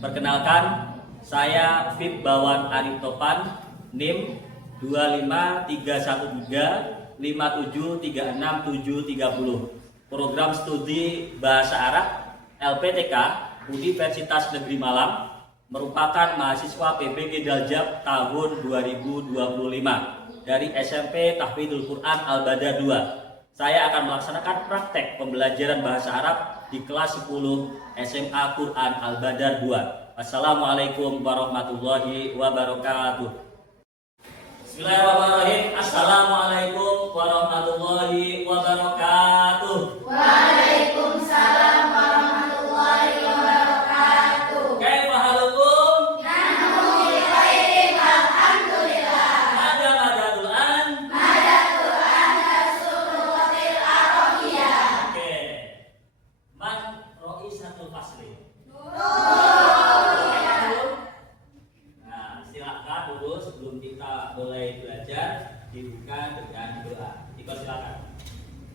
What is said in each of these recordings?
Perkenalkan, saya Fit Bawan Arif Topan, NIM 25313573670. Program Studi Bahasa Arab LPTK Universitas Negeri Malang, merupakan mahasiswa PBG Daljab tahun 2025 dari SMP Tahfidzul Quran Al-Badar 2. Saya akan melaksanakan praktek pembelajaran bahasa Arab di kelas 10 SMA Quran Al-Badar 2. Assalamualaikum warahmatullahi wabarakatuh. Bismillahirrahmanirrahim. Assalamualaikum warahmatullahi wabarakatuh. Waalaikumsalam warahmatullahi wabarakatuh. Kaifa halukum? Nahnu bi khairin alhamdulillah. Madadul an. Madatul anasurutil arabiyah. Oke. Man ro'isatul fasli. Nah, silakan dulu sebelum kita mulai belajar dibuka dengan doa. Iko silakan.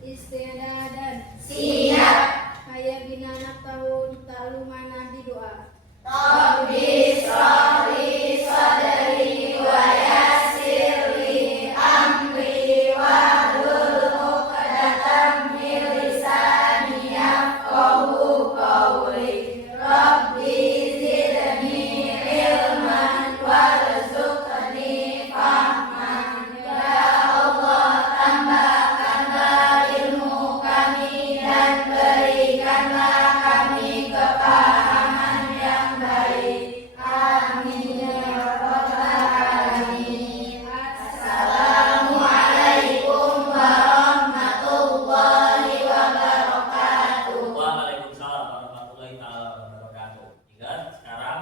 Istiadat Siap. Hayya bina naftahu ta'lumana di doa. Rabbi shrah li sadri wa yassir li amri wahlul 'uqdatam min lisani yafqahu qawli. Rabbi zidni ilman warzuqni fahman. Ya Allah, tambahkanlah ilmu kami dan berikanlah kami kepahaman yang baik. Amin ya rabbal alamin. Assalamualaikum warahmatullahi wabarakatuh. Waalaikumsalam warahmatullahi wabarakatuh. Ingat, sekarang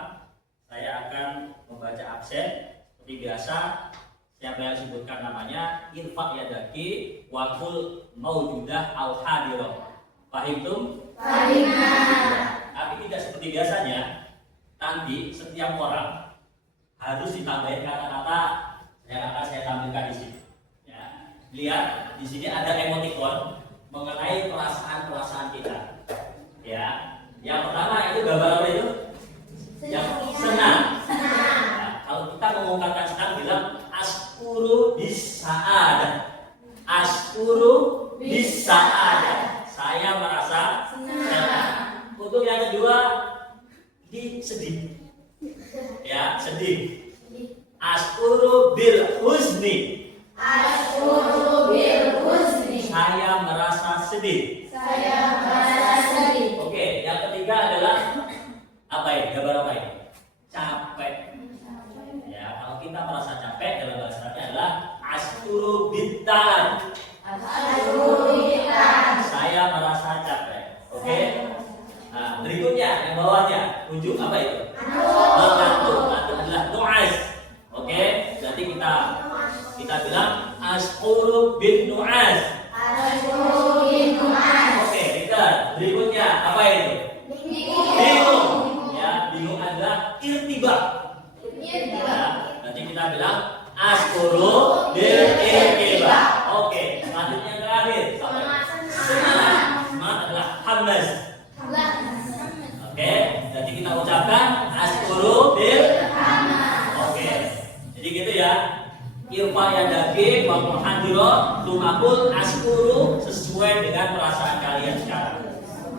saya akan membaca absen seperti biasa. Siapa yang sebutkan namanya, irfa yadaki wakul maujudah al hadirah. Fahimtum? Fahimna. Tapi tidak seperti biasanya. Nanti setiap orang harus ditambahin kata-kata yang akan saya tampilkan di sini. Ya. Lihat, di sini ada emoticon mengenai perasaan-perasaan kita. Ya. Yang pertama itu gambar apa itu? Yang senang. Ya. Kalau kita mengungkapkan senang, bilang askuru bisa'adah. Askuru bisa'adah. Saya merasa senang. Untuk yang kedua, sedih. Ya, sedih. Askuru bil huzni. Asyuru bil huzni. Saya merasa sedih. Saya merasa sedih. Oke, yang ketiga adalah apa ya? Gambar apa ya? Capek. Ya, kalau kita merasa capek dalam bahasa Arabnya adalah askuru bitan. Asyuru bitan. Saya merasa capek. Oke. Nah, berikutnya yang bawahnya, ujung apa itu? Mengantuk. Itu adalah nu'as. Oke, berarti kita bilang askuru bin nu'as. Asyuru bin nu'as. Oke, kita berikutnya apa itu? Bingung. Ya, bingung adalah irtiba. Ya, nanti kita bilang askuru bil irtiba. Oke, selanjutnya yang terakhir. Semangat. Semangat adalah hamas. Oke, jadi kita ucapkan askuru bil. Oke, jadi gitu ya. Irfa yadaki wa muhadiro tumakul askuru sesuai dengan perasaan kalian sekarang.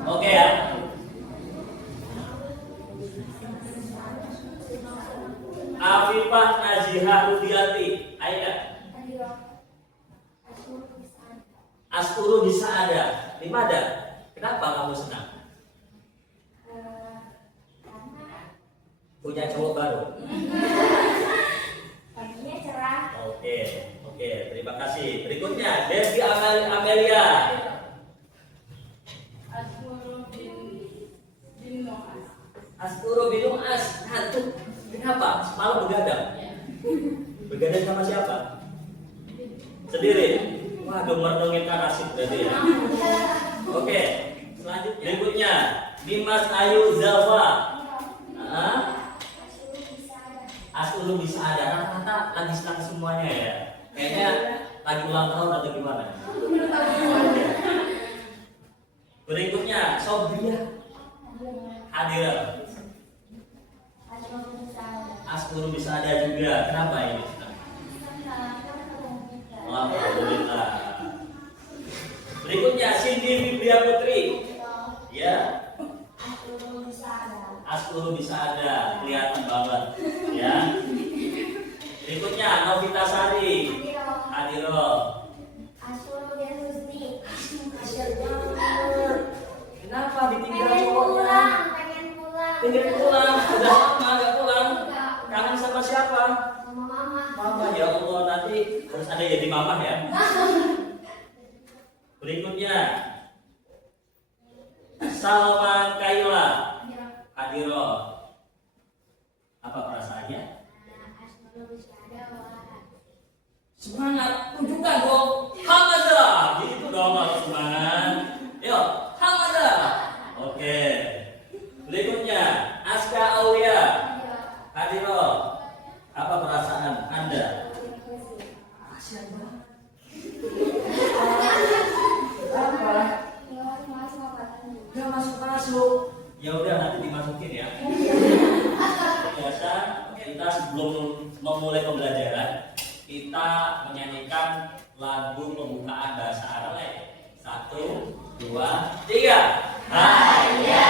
Oke ya. Afifah Nazihah Rudiati Aida. Askuru bisa ada. Lima ada. Kenapa kamu senang? Punya cowok baru. Paginya cerah. Oke, terima kasih. Berikutnya, Devi Amelia. Asyuru bin nu'as. Askuru binung as. Hantu. Kenapa? Semalam begadang. Begadang sama siapa? Sendiri. Waduh, merenungin nasib berarti ya. Oke, selanjutnya. Berikutnya, Dimas Ayu Zawa. Askuru bisa ada. Rata-rata lagi senang semuanya ya. Kayaknya lagi ulang tahun atau gimana? Berikutnya, Sobria Hadira. Askuru bisa ada juga. Kenapa ini? Alhamdulillah. Berikutnya Cindy Fibria Putri. Ya. Askuru bisa ada, kelihatan banget. Ya. Berikutnya Novita Sari. Hadiro. Kenapa ditinggal cowoknya? Pengen pulang, udah lama gak pulang. Kangen sama siapa? Mama, ya Allah, nanti harus ada jadi mama ya. Berikutnya Salma Kaila Hadiro. Apa perasaannya? Semangat, tunjukkan dong. Hamadah, gitu dong harus semangat. Yuk, Hamadah. Oke. Berikutnya Aska Aulia Hadiro. Apa perasaan Anda? Kasihan banget. Apa? Gak masuk. Ya udah nanti dimasukin ya. Biasa kita sebelum memulai pembelajaran kita menyanyikan lagu pembukaan bahasa Arab. 1, 2, 3. Hayya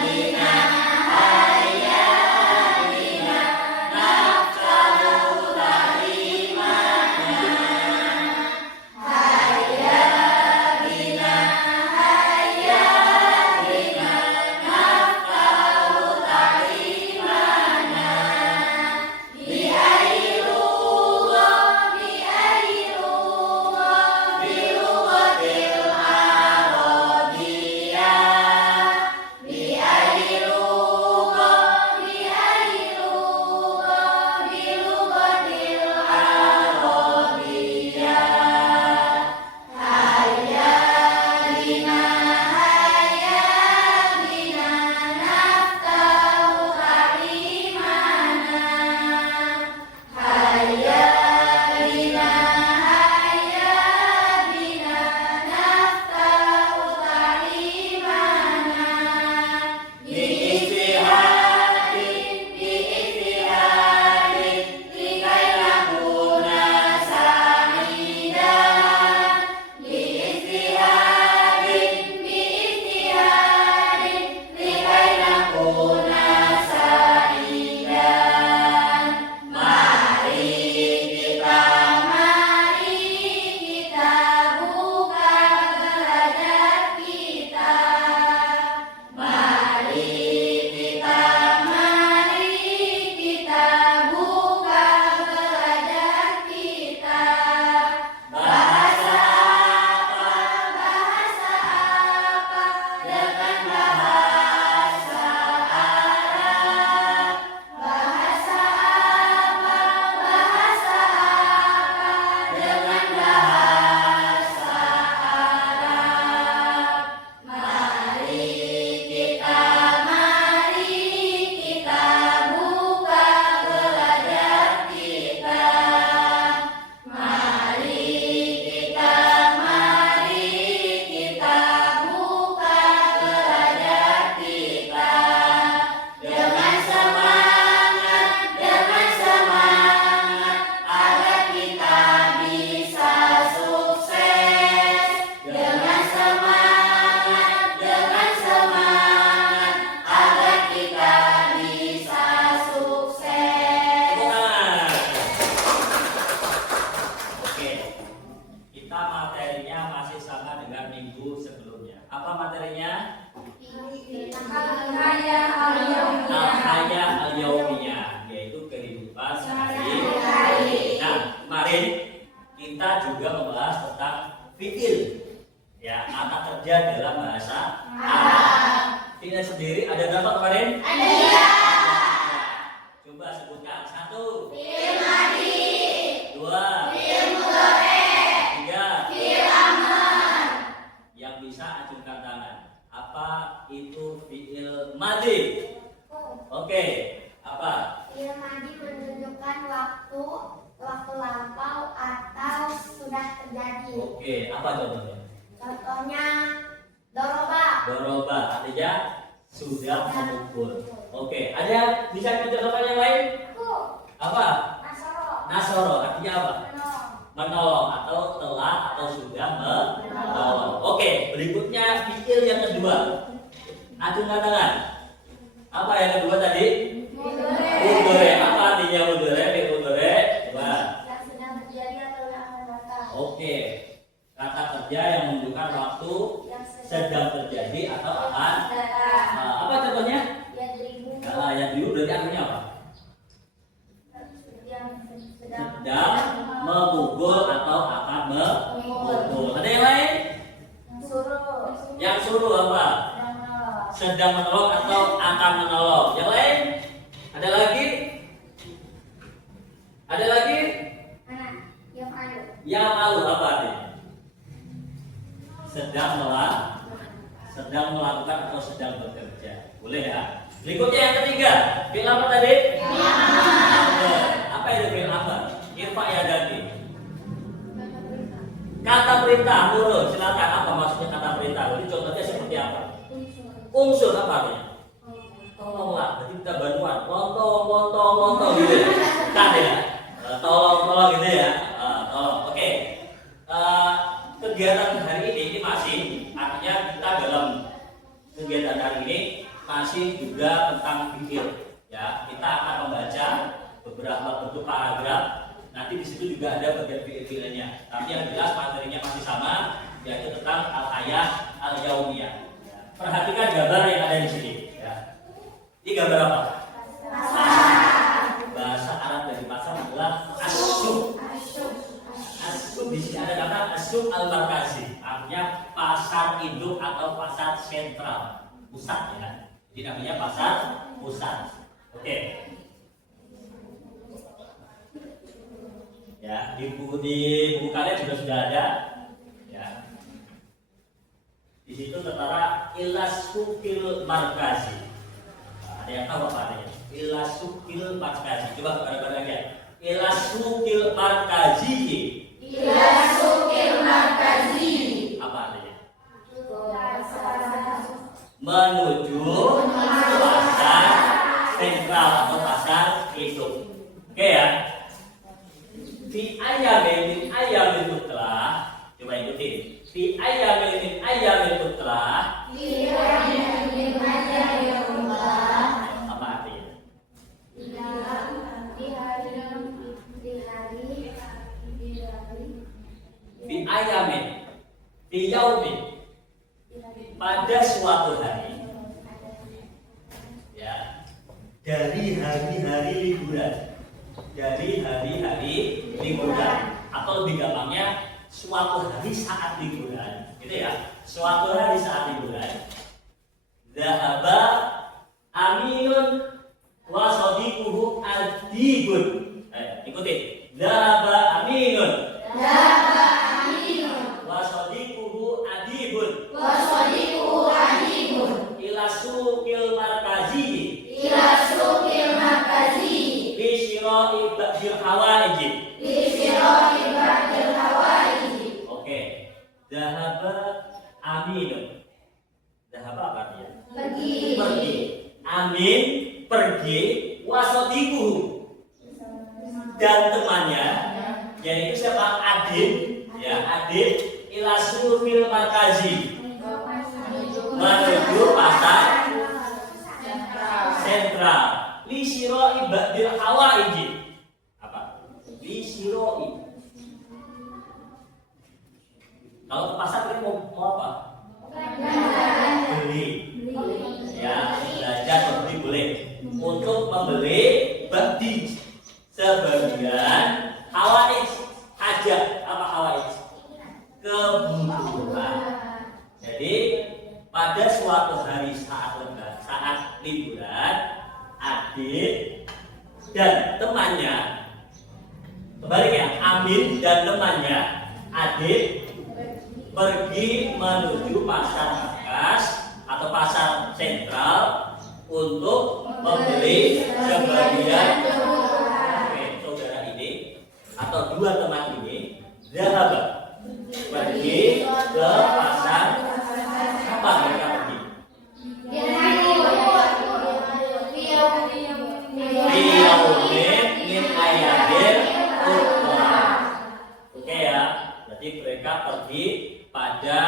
bina, hayya bina, nafkahu ta'imana. Hayya bina, hayya bina, nafkahu ta'imana. Bi'ailullah, bi'ailullah, bilugatil Arabiyah. Bi'ailullah, bi'ailullah, bilugatil Arabiyah. Hayya bina, hayya bina, nafkahu ta'imana. Hayya bina, hayya bina, nafkahu ta'imana. Bi'istihadin, likai nakuna sa'idan. Bi'istihadin, likai nakuna sa'idan. Mari kita buka belajar kita. Mari kita buka belajar kita. Bahasa apa dengan bahasa Arab. Bahasa apa dengan bahasa Arab. Mari kita buka belajar kita. Mari kita buka belajar kita. Dengan semangat, agar kita bisa sukses. Dengan semangat, agar kita bisa sukses. Oke, kita materinya masih sama dengan minggu sebelumnya. Apa materinya? Hayya al-yaumiyah, yaitu kehidupan sehari-hari. Nah, kemarin kita juga membahas tentang fi'il, ya, kata kerja dalam bahasa Arab. Fi'il sendiri ada berapa kemarin? Ada. Coba sebutkan. 1. Fi'il madhi. 2. Fi'il mudhari'. 3. Fi'il amr. Yang bisa acungkan tangan. Apa itu fi'il madhi? Oke, apa? Fi'il madhi menunjukkan waktu lampau atau sudah terjadi. Oke, apa contohnya? Contohnya doroba. Doroba artinya sudah memukul. Oke, ada bisa contohkan yang lain? Apa? Nasoro. Nasoro artinya apa? Menolong. Menolong atau telah atau sudah menolong. Oke, berikutnya fiil yang kedua. Acungkan tangan. Apa yang kedua tadi? Mudore. Apa artinya mudore? Mudore. Coba. Yang sedang terjadi atau yang akan datang. Oke. Kata kerja yang menunjukkan waktu Yang sedang terjadi atau akan. datang. Apa contohnya? Yang beribu. Yang dulu berarti artinya apa? Yang sedang Sedang memukul atau akan memukul. Ada yang lain? suruh. Yang suruh apa? Sedang menolong. Sedang menolong atau akan menolong. Yang lain? Ada lagi? Ada lagi? Mana? Yang ayu. Yang malu apa artinya? Sedang melakukan atau sedang bekerja. Boleh ya? Berikutnya yang ketiga. Fi'il apa tadi? Apa itu fi'il apa? Irfa ya ganti. Kata perintah, nurun. Silakan, apa maksudnya kata perintah? Jadi contohnya seperti apa? Unsur apa artinya? Tolonglah, jadi kita bantuan. Lontong gitu ya. Kan ya? Tolong gitu ya. Tolong. Oke. Kegiatan hari ini masih artinya kita dalam kegiatan hari ini masih juga tentang fikir. Ya, kita akan membaca beberapa bentuk paragraf. Nanti di situ juga ada bagian fikir-fikirnya. Tapi yang jelas materinya masih sama, yaitu tentang al-hayat al-yaumiyah. Ya. Perhatikan gambar yang ada di sini. Ya. Ini gambar apa? Bahasa Arab dari pasar adalah as-suq. As-suq di sini ada kata as-suq al-markazi, artinya pasar induk atau pasar sentral, pusat ya. Jadi namanya pasar pusat. Oke. Ya, di buku kalian juga sudah ada. Ya. Di situ tertera ilasukil markazi. Ada yang tahu apa artinya? Ilasukil markazi. Coba bareng-bareng ya. Ilasukil markazi. Ilasukil markazi. Apa artinya? Menuju pasar sentral atau pasar induk. Oke ya. Fi ayamin putlah. Coba ikutin. Fi ayamin putlah. Apa artinya? Fi ayamin, fi yaumin, pada suatu hari, ya, dari hari-hari liburan, atau lebih gampangnya suatu hari saat liburan, gitu ya, suatu hari saat liburan. Zahaba Aminun wa sadiquhu adibun. Ikutin. Zahaba Aminun wa sadiquhu adibun. Ila suqil markazi. Li syira'i ba'dil hawaij. Oke. Zahaba Aminun. Zahaba apa artinya? Pergi. Amin pergi, wasodiquhu dan temannya, yaitu siapa? Adib, ya, Adib ila surfil markazi, menuju pasar sentral. Li syira'i ba'dil hawaij. Apa? Li syira'i. Kalau ke pasar kita mau apa? Beli. Ya, belajar membeli boleh. Untuk membeli ba'di sebagian hawaij, hajat. Apa hawaij? Kebutuhan. Jadi pada suatu hari saat liburan, Adib dan temannya, kembali ya, Amin dan temannya Adib pergi menuju pasar markas atau pasar sentral untuk membeli sebagian. Oke, saudara ini atau dua teman ini zahaba pergi ke pasar. Apa mereka pergi? Fiyaumin min Jadi mereka pergi pada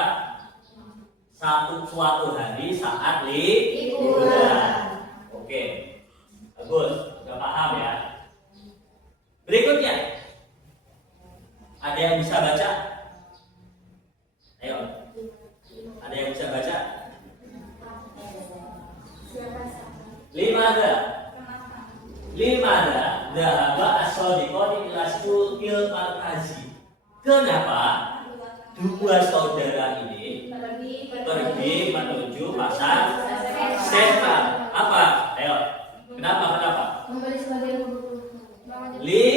suatu hari saat liburan. Oke, bagus, udah paham ya. Berikutnya, ada yang bisa baca? Ayo, ada yang bisa baca? Limada dhahaba as-shadiqani ila suqil markazi. Kenapa dua saudara ini pergi menuju pasar sentral? Apa? Ayo, kenapa? Membeli sebagian kebutuhan. Li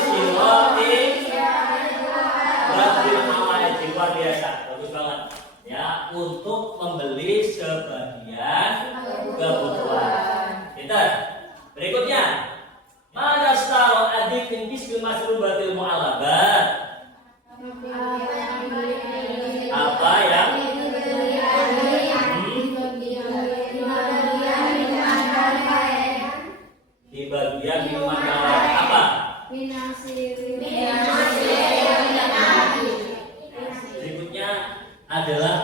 siroti Babil hawaiji, luar biasa, bagus banget. Ya, untuk membeli sebagian kebutuhan. Pintar. Berikutnya, mana staro adik bisbil masrubatil mu'alabat? Apa yang di bagian minuman tawar? Apa? Berikutnya adalah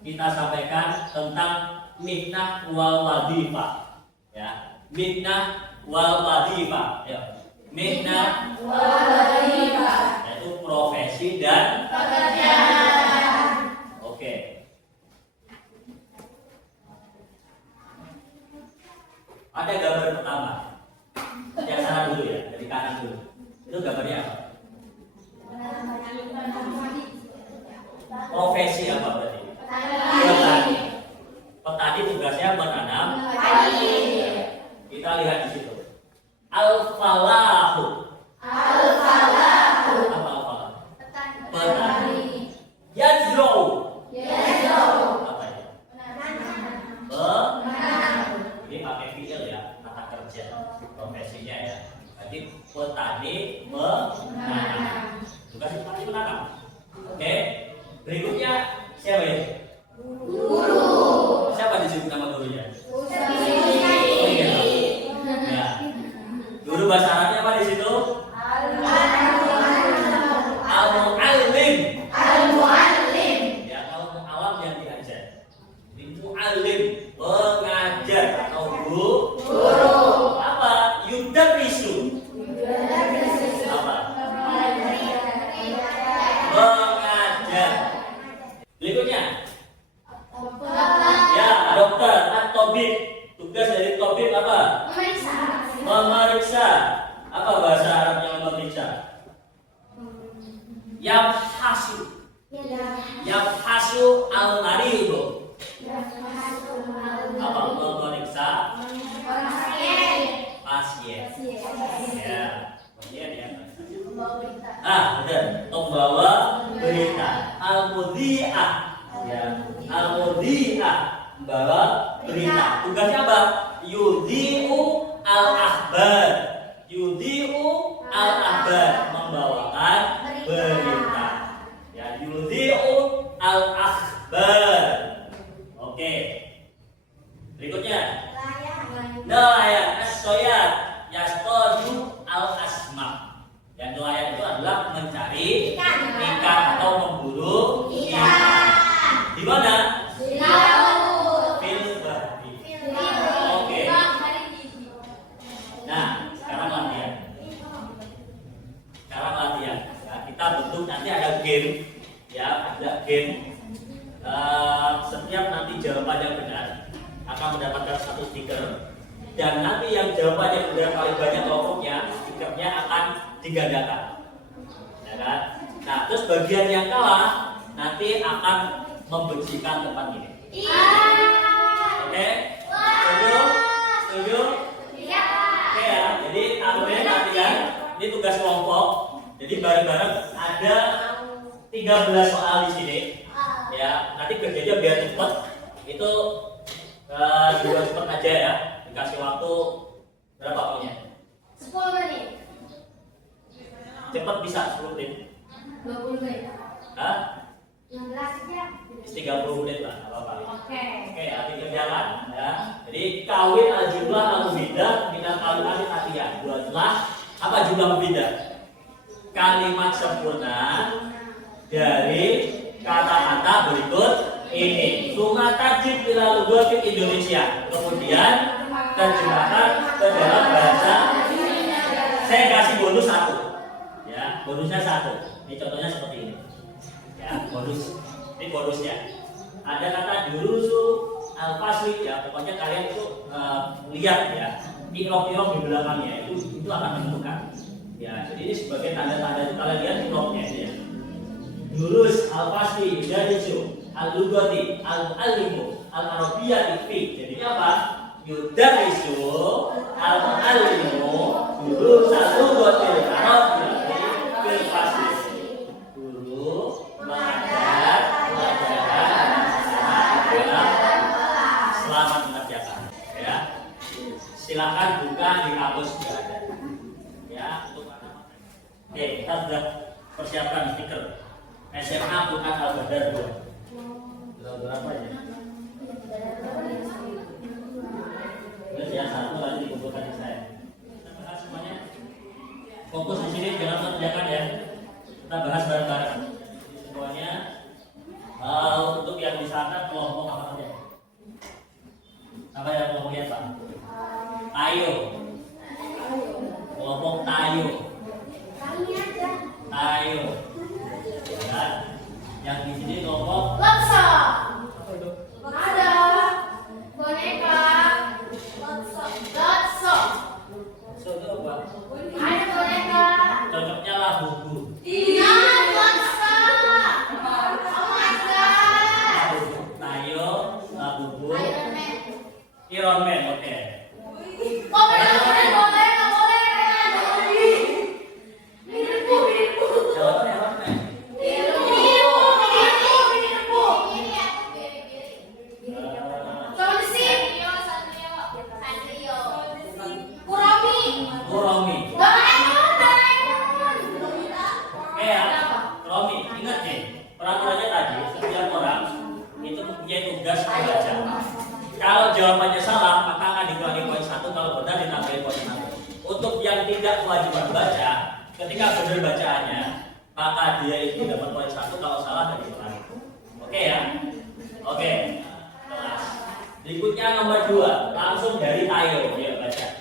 kita sampaikan tentang mihnah wal wadifah. Ya, mihnah wal wadifah. Ya. Mihnah wal wadifah yaitu profesi dan pekerjaan. Oke. Ada gambar pertama. Yang sana dulu ya, dari kanan dulu. Itu gambarnya apa? Profesi apa berarti? Petani. Petani tugasnya menanam. Kita lihat di situ. Al-falahu. Apa al-falah? Petani. Yazra'u. Apa ya? Ini pakai fi'il ya, kata kerja. Profesinya ya. Jadi petani menanam. Tugas petani menanam. Oke. Berikutnya siapa ini? Guru. Siapa disebut nama gurunya? Oh iya. Ya. Guru bahasa Arabnya apa di situ? Al-muallim. Ya, kalau muallim yang diajar. Jadi muallim, pengajar atau guru. Apa? Yudarrisu. Apa? Mengajar. Berikutnya. Ya, dokter atau tabib. Tugas dari tabib apa? Memeriksa. Apa bahasa Arabnya memeriksa? Yabhasu al-maridu. Apa? Memeriksa pasien. Ya, pasien ya. Benar. Membawa berita. Al-mudhi'ah. Ya, al-mudhi'ah, membawa berita. Tugasnya apa? Yudhi'u al-akhbar. Membawakan berita. Ya, yudhi'u al-akhbar. Oke. Berikutnya. Nelayan as-soyad yastadu al-asma. Dan nelayan itu adalah mencari ikan atau memburu ikan. Di mana? Di laut. Oke. Nah, sekarang latihan. Nah, kita bentuk nanti ada game, ya, ada game. Setiap nanti jawabannya benar akan mendapatkan satu stiker. Dan nanti yang jawabannya benar paling banyak kelompoknya, stikernya akan digandakan. Ya kan? Nah, terus bagian yang kalah nanti akan membersihkan tempat ini. Oke? Setuju? Oke ya. Jadi akhirnya latihan. Ini tugas kelompok. Jadi bareng-bareng ada 13 soal di sini. Ya, nanti kerjanya biar cepat. Itu juga cepat aja ya. Dikasih waktu berapa pokoknya? 10 menit. Cepat bisa 10 menit. 20 menit. Hah? 16 aja. 30 menit lah, apa-apa. Oke. Oke, nanti kerjakan ya. Jadi kawin al-jumlah al-mufidah minal kalimat atiyah. Buatlah apa jumlah mufidah? K kalimat sempurna dari kata-kata berikut ini. Suma tajib ila lughati Indonesia. Kemudian terjemahkan ke dalam bahasa. Saya kasih bonus 1. Ya, bonusnya 1. Ini contohnya seperti ini. Ya, bonus. Ini bonusnya. Ada kata durusu al-fasli, ya, pokoknya kalian itu lihat ya, ikrok-ikrok di belakangnya itu akan menentukan. Ya, jadi ini sebagai tanda-tanda itu kalian lihat ikroknya ya. Durus al-fasli yudarisu al-lughati al-alimu al-arabiyyati fi. Jadi apa? Yudarisu al-alimu durus al-lughati al-arabiyyati fil fasli. Guru mengajar pelajaran selamat mengerjakan. Ya, silakan buka di kampus sudah ada. Ya, untuk anak. Oke, kita sudah persiapkan stiker. SMA bukan Al-Badar 2. Berapa ya? Terus ya, 1 lagi dikumpulkan di saya. Kita bahas semuanya. Fokus di sini, jangan mengerjakan ya. Kita bahas bareng-bareng. Semuanya. Untuk yang di sana kelompok apa saja? Apa yang kelompoknya Pak? Tayo. Kelompok Tayo. Tayo. Ya. Yang di sini kelompok Lotso. apa itu? Ada boneka. Lotso. So itu apa? Ada boneka. Cocoknya lah buku. Iya, lotso. Oh my god. Tayo, buku. Iron Man. Iron Man, oke. Oh, boleh. Miripku. Jawaban Iron Man. Kuromi. Oke ya, Kuromi. Ingat nih, peraturannya tadi setiap orang itu mempunyai tugas membaca. Kalau jawabannya salah, maka akan dikurangi poin 1. Kalau benar ditambahin poin 1. Untuk yang tidak kewajiban baca, ketika benar bacaannya, maka dia itu dapat poin 1. Kalau salah dan dikurangi. Oke ya? Oke. Kelas. Berikutnya nomor 2, langsung dari Tayo. Ayo baca.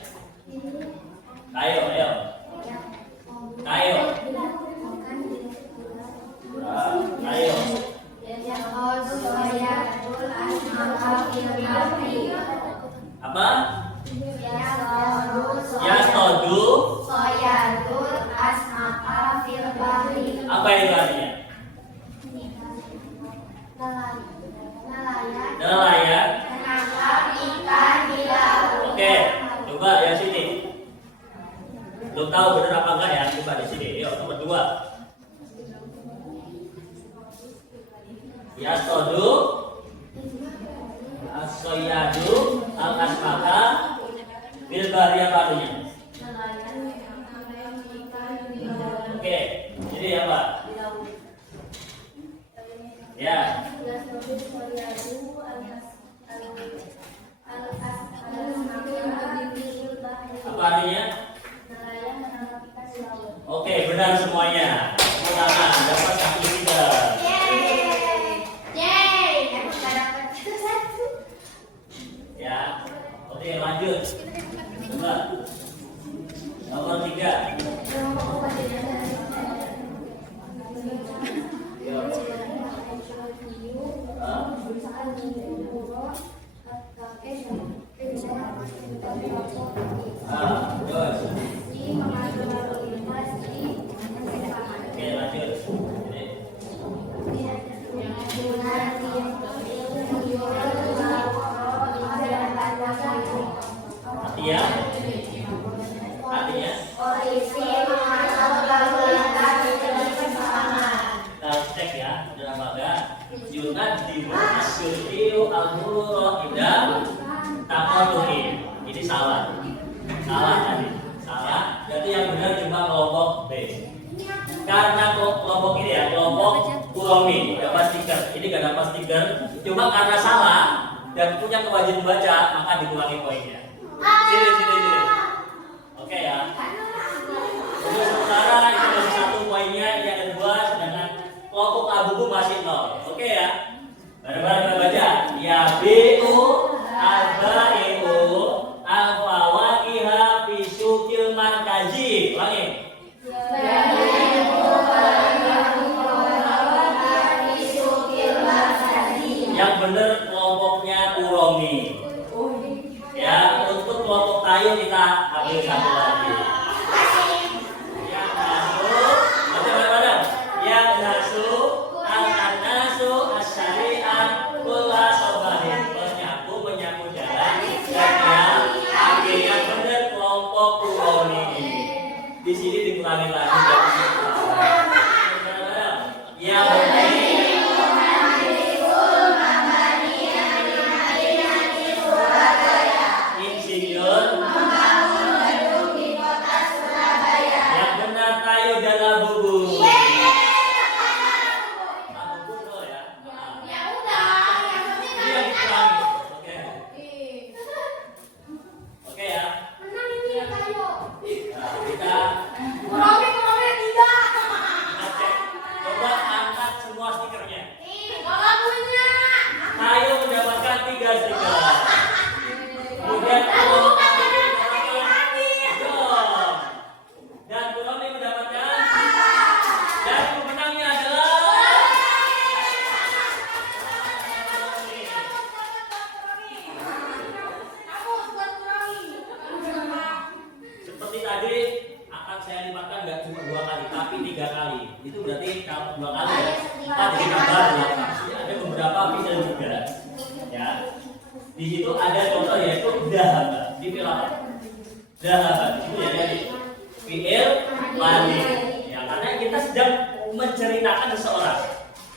Tayo. Tayo. Apa? Yastodu. Apa itu artinya? Nelayan. Oke, coba ya sini. Belum tahu benar apa enggak ya? Coba di sini. Yuk, nomor 2. Yastodu. Asoyadu. Al-asmaka. Bilbari apa artinya? Oke, jadi apa? Ya. Apa artinya? Oke, benar semuanya. Tepuk tangan, dapat 1 stiker. Ya. Oke, lanjut. Coba. Nomor 3. Oke, lanjut. Artinya? Kita cek ya, dalam baga. Yunad dimusyuriu al-murro idam takotuhi. Ini salah. Salah tadi. Salah. Berarti yang benar cuma kelompok B. Karena kelompok ini ya, kelompok Kuromi dapat stiker. Ini gak dapat stiker. Cuma karena salah dan punya kewajiban baca, maka dikurangi poinnya. Sini. Oke ya. Untuk sementara ini masih 1 poin kelompok abu masih 0. Oke ya. Bareng-bareng kita baca. Ya bi'u al-ba'i'u al-fawakiha fi syukil markazi. Ulangi. Yang benar kelompoknya uromi. Ya, untuk kelompok tayo kita ambil satu lagi. Yang masuk, baca bareng-bareng. Yang masuk al-anasu as-syari'ah kulla sobahin. Menyapu jalan. Dan yang ambil yang benar kelompok uromi. Di sini dikurangi lagi. Yang benar di situ ada contoh yaitu dahaba di film dahaba itu ya dari fi'il madi ya, karena kita sedang menceritakan seseorang.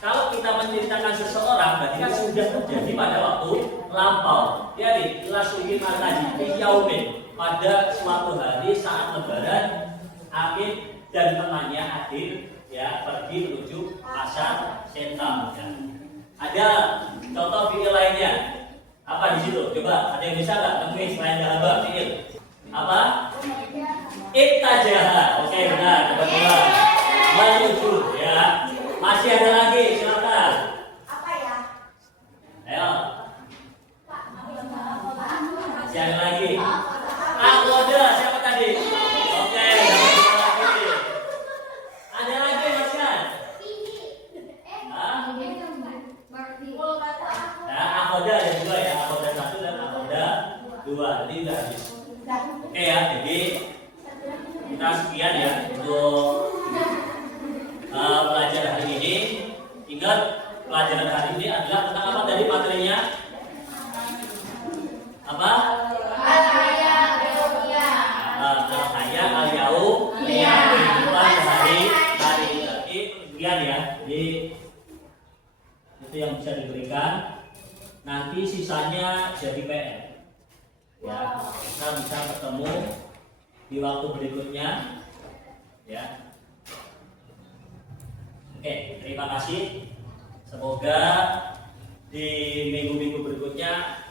Kalau kita menceritakan seseorang berarti kan sudah terjadi pada waktu lampau. Jadi lasuhi markaji di yaumin pada suatu hari saat lebaran Amin dan temannya hadir ya pergi menuju pasar sentam ya. Ada contoh fi'il lainnya. Apa di situ? Coba, ada yang bisa nggak temuin selain dahaba fi'il? Apa? Ittajaha. Oke, benar. Coba. Menuju, ya. Masih ada lagi, silakan. Apa ya? Ayo. Masih ada lagi. Akhoda, siapa tadi? Oke, dapat lagi. Ada lagi, Mas Yan? Hah? Nah, akhoda ada dua ya, akhoda 1 dan akhoda 2. Jadi udah habis. Oke ya, jadi kita sekian ya untuk pelajaran hari ini. Ingat, pelajaran hari ini adalah tentang apa tadi materinya? Apa? Al-haya al-yaumiyah. Al-haya al-yaumiyah. Kehidupan hari ini. Sekian ya. Jadi itu yang bisa diberikan. Nanti sisanya jadi PR. Ya, kita bisa ketemu di waktu berikutnya. Ya. Oke, terima kasih. Semoga di minggu-minggu berikutnya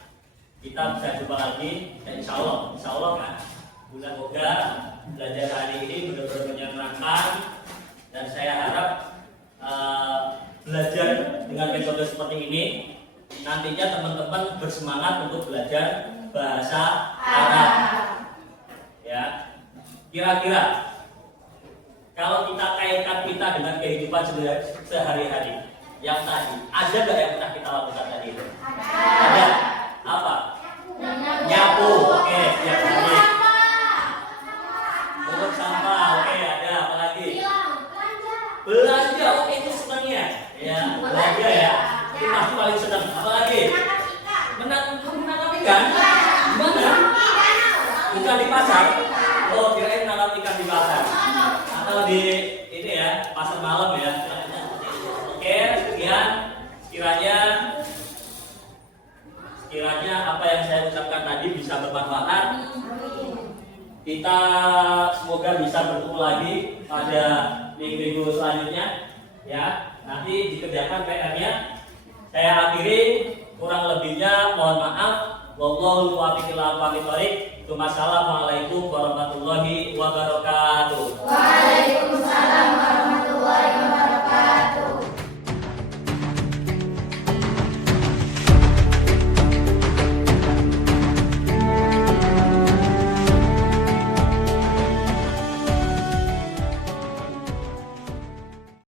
kita bisa jumpa lagi. Dan insya Allah kan. Semoga belajar hari ini benar-benar menyenangkan. Dan saya harap belajar dengan metode seperti ini nantinya teman-teman bersemangat untuk belajar bahasa Arab. Ya, kira-kira kalau kita kaitkan kita dengan kehidupan sehari-hari yang tadi, ada nggak yang pernah kita lakukan tadi itu? Ada. Apa? Nyapu. Oke, siap lagi. Pungut sampah. Oke, ada. Apa lagi? Belanja. Oke, itu senangnya. Ya, belanja ya. Itu pasti paling senang. Apa lagi? Menangkap ikan. Gimana? Bukan di pasar. Oh, kirain menangkap ikan di pasar. Atau di ini ya, pasar malam ya. Oke, sekian. Sekiranya apa yang saya ucapkan tadi bisa bermanfaat. Kita semoga bisa bertemu lagi pada minggu selanjutnya. Ya, nanti dikerjakan PR-nya. Saya akhiri, kurang lebihnya mohon maaf. Wallahu muwaffiq ila aqwamit thoriq. Wassalamualaikum warahmatullahi wabarakatuh.